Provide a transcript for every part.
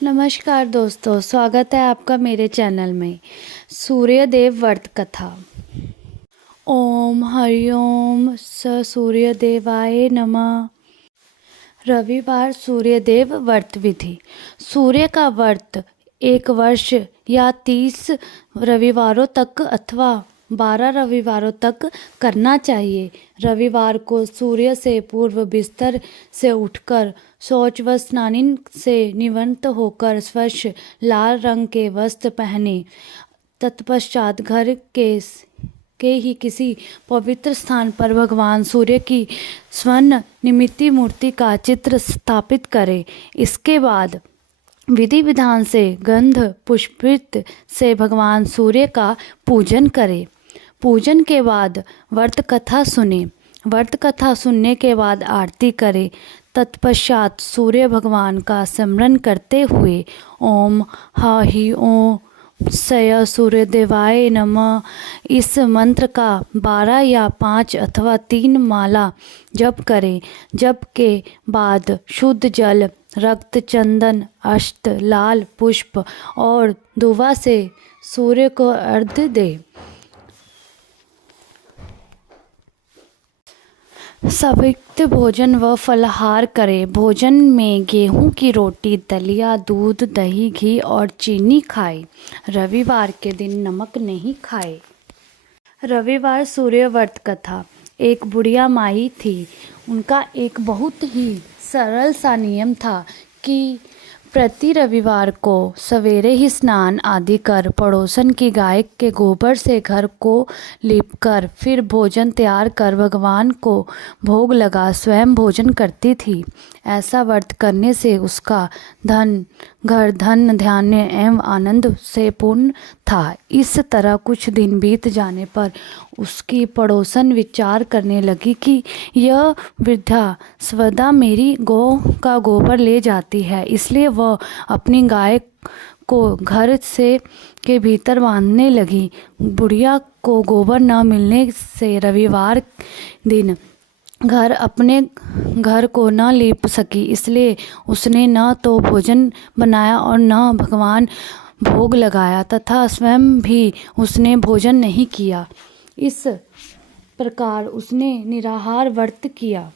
नमस्कार दोस्तों, स्वागत है आपका मेरे चैनल में। सूर्यदेव व्रत कथा। ओम हरिओम स सूर्यदेवाय नमः। रविवार सूर्यदेव व्रत विधि। सूर्य का व्रत 1 वर्ष या 30 रविवारों तक अथवा 12 रविवारों तक करना चाहिए। रविवार को सूर्य से पूर्व बिस्तर से उठकर शौच व स्नान से निवृत्त होकर स्वच्छ लाल रंग के वस्त्र पहने। तत्पश्चात घर के ही किसी पवित्र स्थान पर भगवान सूर्य की स्वर्ण निमित्त मूर्ति का चित्र स्थापित करें। इसके बाद विधि विधान से गंध पुष्पित से भगवान सूर्य का पूजन करें। पूजन के बाद व्रत कथा सुने। व्रत कथा सुनने के बाद आरती करें। तत्पश्चात सूर्य भगवान का स्मरण करते हुए ओम हाहि ओम सय सूर्यदेवाय नमः इस मंत्र का 12 या 5 अथवा 3 माला जप करें। जप के बाद शुद्ध जल, रक्त, चंदन, अष्ट, लाल पुष्प और दुवा से सूर्य को अर्घ्य दें। संयुक्त भोजन व फलाहार करें। भोजन में गेहूं की रोटी, दलिया, दूध, दही, घी और चीनी खाएं। रविवार के दिन नमक नहीं खाएं। रविवार सूर्य व्रत कथा। एक बुढ़िया माई थी। उनका एक बहुत ही सरल सा नियम था कि प्रति रविवार को सवेरे ही स्नान आदि कर पड़ोसन की गाय के गोबर से घर को लीपकर फिर भोजन तैयार कर भगवान को भोग लगा स्वयं भोजन करती थी। ऐसा व्रत करने से उसका घर धन धान्य एवं आनंद से पूर्ण था। इस तरह कुछ दिन बीत जाने पर उसकी पड़ोसन विचार करने लगी कि यह वृद्धा सदा मेरी गौ का गोबर ले जाती है, इसलिए वह अपनी गाय को घर से के भीतर बांधने लगी। बुढ़िया को गोबर न मिलने से रविवार दिन अपने घर को न लीप सकी, इसलिए उसने न तो भोजन बनाया और न भगवान भोग लगाया तथा स्वयं भी उसने भोजन नहीं किया। इस प्रकार उसने निराहार व्रत किया।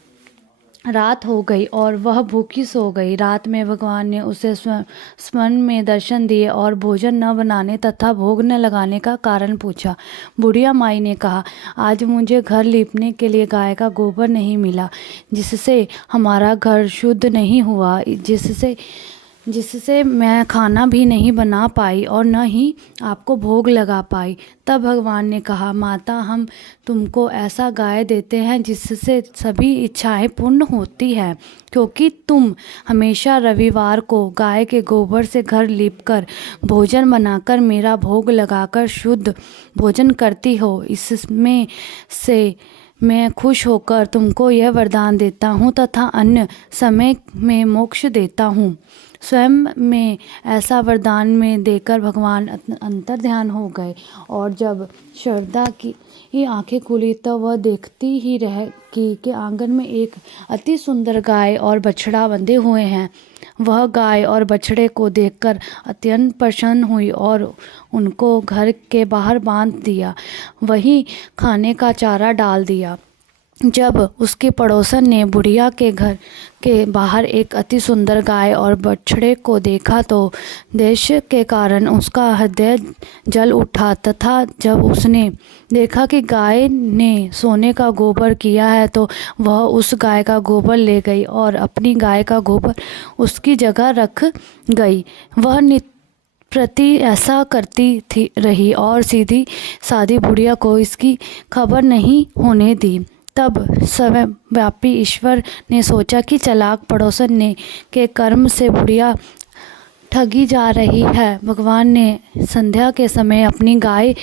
रात हो गई और वह भूखी सो गई। रात में भगवान ने उसे स्वप्न में दर्शन दिए और भोजन न बनाने तथा भोग न लगाने का कारण पूछा। बुढ़िया माई ने कहा, आज मुझे घर लीपने के लिए गाय का गोबर नहीं मिला, जिससे हमारा घर शुद्ध नहीं हुआ, जिससे मैं खाना भी नहीं बना पाई और न ही आपको भोग लगा पाई। तब भगवान ने कहा, माता, हम तुमको ऐसा गाय देते हैं जिससे सभी इच्छाएं पूर्ण होती है, क्योंकि तुम हमेशा रविवार को गाय के गोबर से घर लीपकर भोजन बनाकर मेरा भोग लगाकर शुद्ध भोजन करती हो। इसमें से मैं खुश होकर तुमको यह वरदान देता हूँ तथा अन्य समय में मोक्ष देता हूँ। स्वयं में ऐसा वरदान में देकर भगवान अंतर ध्यान हो गए और जब श्रद्धा की आंखें खुली तो वह देखती ही रह कि आंगन में एक अति सुंदर गाय और बछड़ा बंधे हुए हैं। वह गाय और बछड़े को देखकर अत्यंत प्रसन्न हुई और उनको घर के बाहर बांध दिया, वहीं खाने का चारा डाल दिया। जब उसके पड़ोसन ने बुढ़िया के घर के बाहर एक अति सुंदर गाय और बछड़े को देखा तो देश के कारण उसका हृदय जल उठा तथा जब उसने देखा कि गाय ने सोने का गोबर किया है तो वह उस गाय का गोबर ले गई और अपनी गाय का गोबर उसकी जगह रख गई। वह प्रति ऐसा करती रही और सीधी सादी बुढ़िया को इसकी खबर नहीं होने दी। तब सर्वव्यापी ईश्वर ने सोचा कि चालाक पड़ोसन के कर्म से बुढ़िया ठगी जा रही है। भगवान ने संध्या के समय अपनी गाय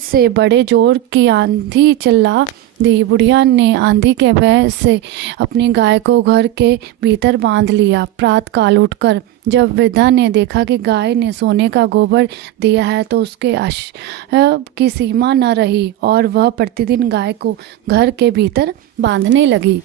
से बड़े जोर की आंधी चला दी। बुढ़िया ने आंधी के भय से अपनी गाय को घर के भीतर बांध लिया। प्रातःकाल उठकर जब वृद्धा ने देखा कि गाय ने सोने का गोबर दिया है तो उसके आश्चर्य की सीमा न रही और वह प्रतिदिन गाय को घर के भीतर बांधने लगी।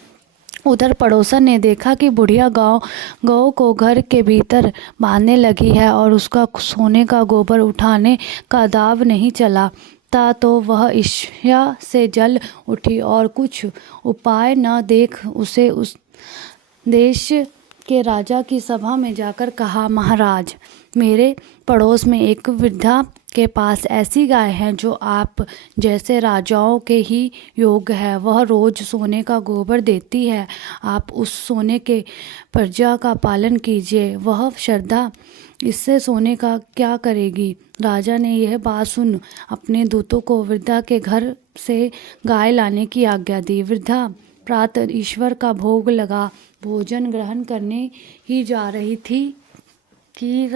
उधर पड़ोसन ने देखा कि बुढ़िया गौ को घर के भीतर बांधने लगी है और उसका सोने का गोबर उठाने का दाव नहीं चला था, तो वह ईर्ष्या से जल उठी और कुछ उपाय न देख उसे उस देश के राजा की सभा में जाकर कहा, महाराज, मेरे पड़ोस में एक वृद्धा के पास ऐसी गाय है जो आप जैसे राजाओं के ही योग्य है। वह रोज सोने का गोबर देती है। आप उस सोने के प्रजा का पालन कीजिए। वह श्रद्धा इससे सोने का क्या करेगी। राजा ने यह बात सुन अपने दूतों को वृद्धा के घर से गाय लाने की आज्ञा दी। वृद्धा प्रातः ईश्वर का भोग लगा भोजन ग्रहण करने ही जा रही थी कि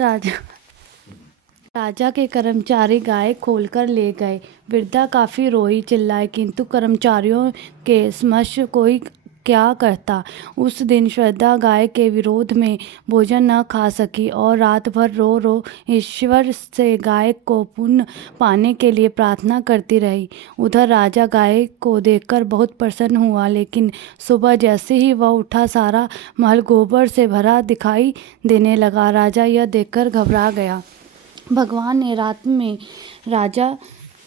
राजा के कर्मचारी गाय खोलकर ले गए। वृद्धा काफी रोई चिल्लाई, किंतु कर्मचारियों के समक्ष कोई क्या करता। उस दिन श्रद्धा गाय के विरोध में भोजन न खा सकी और रात भर रो रो ईश्वर से गाय को पुण्य पाने के लिए प्रार्थना करती रही। उधर राजा गाय को देखकर बहुत प्रसन्न हुआ, लेकिन सुबह जैसे ही वह उठा सारा महल गोबर से भरा दिखाई देने लगा। राजा यह देखकर घबरा गया। भगवान ने रात में राजा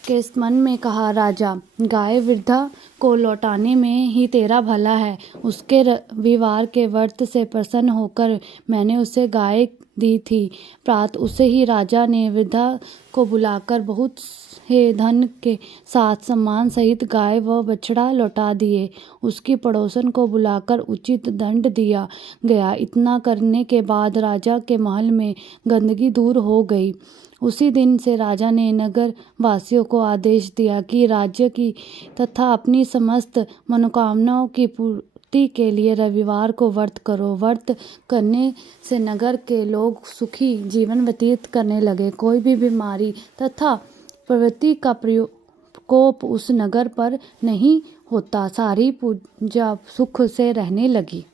के मन में कहा, राजा, गाय वृद्धा को लौटाने में ही तेरा भला है। उसके रविवार के व्रत से प्रसन्न होकर मैंने उसे गाय दी थी। प्रातः उसे ही राजा ने वृद्धा को बुलाकर बहुत से धन के साथ सम्मान सहित गाय व बछड़ा लौटा दिए। उसकी पड़ोसन को बुलाकर उचित दंड दिया गया। इतना करने के बाद राजा के महल में गंदगी दूर हो गई। उसी दिन से राजा ने नगर वासियों को आदेश दिया कि राज्य की तथा अपनी समस्त मनोकामनाओं की पूर्ति के लिए रविवार को व्रत करो। व्रत करने से नगर के लोग सुखी जीवन व्यतीत करने लगे। कोई भी बीमारी तथा प्रवृत्ति का प्रकोप उस नगर पर नहीं होता। सारी प्रजा सुख से रहने लगी।